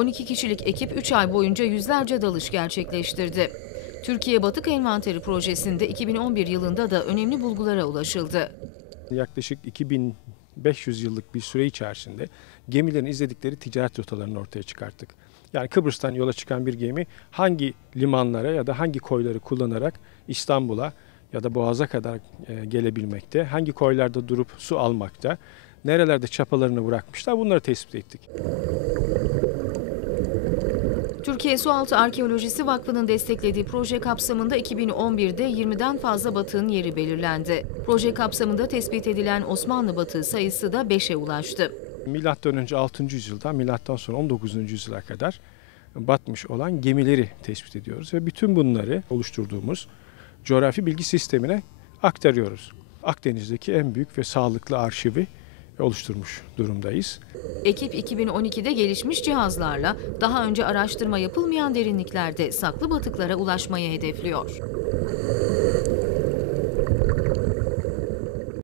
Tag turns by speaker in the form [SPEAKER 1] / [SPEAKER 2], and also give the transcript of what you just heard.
[SPEAKER 1] 12 kişilik ekip 3 ay boyunca yüzlerce dalış gerçekleştirdi. Türkiye Batık Envanteri projesinde 2011 yılında da önemli bulgulara ulaşıldı.
[SPEAKER 2] Yaklaşık 2500 yıllık bir süre içerisinde gemilerin izledikleri ticaret rotalarını ortaya çıkarttık. Yani Kıbrıs'tan yola çıkan bir gemi hangi limanlara ya da hangi koyları kullanarak İstanbul'a ya da Boğaz'a kadar e, gelebilmekte, hangi koylarda durup su almakta, nerelerde çapalarını bırakmışlar bunları tespit ettik.
[SPEAKER 1] Türkiye Sualtı Arkeolojisi Vakfı'nın desteklediği proje kapsamında 2011'de 20'den fazla batığın yeri belirlendi. Proje kapsamında tespit edilen Osmanlı batığı sayısı da 5'e ulaştı.
[SPEAKER 2] Milattan önce 6. yüzyıldan milattan sonra 19. yüzyıla kadar batmış olan gemileri tespit ediyoruz ve bütün bunları oluşturduğumuz coğrafi bilgi sistemine aktarıyoruz. Akdeniz'deki en büyük ve sağlıklı arşivi oluşturmuş durumdayız.
[SPEAKER 1] Ekip 2012'de gelişmiş cihazlarla daha önce araştırma yapılmayan derinliklerde saklı batıklara ulaşmayı hedefliyor.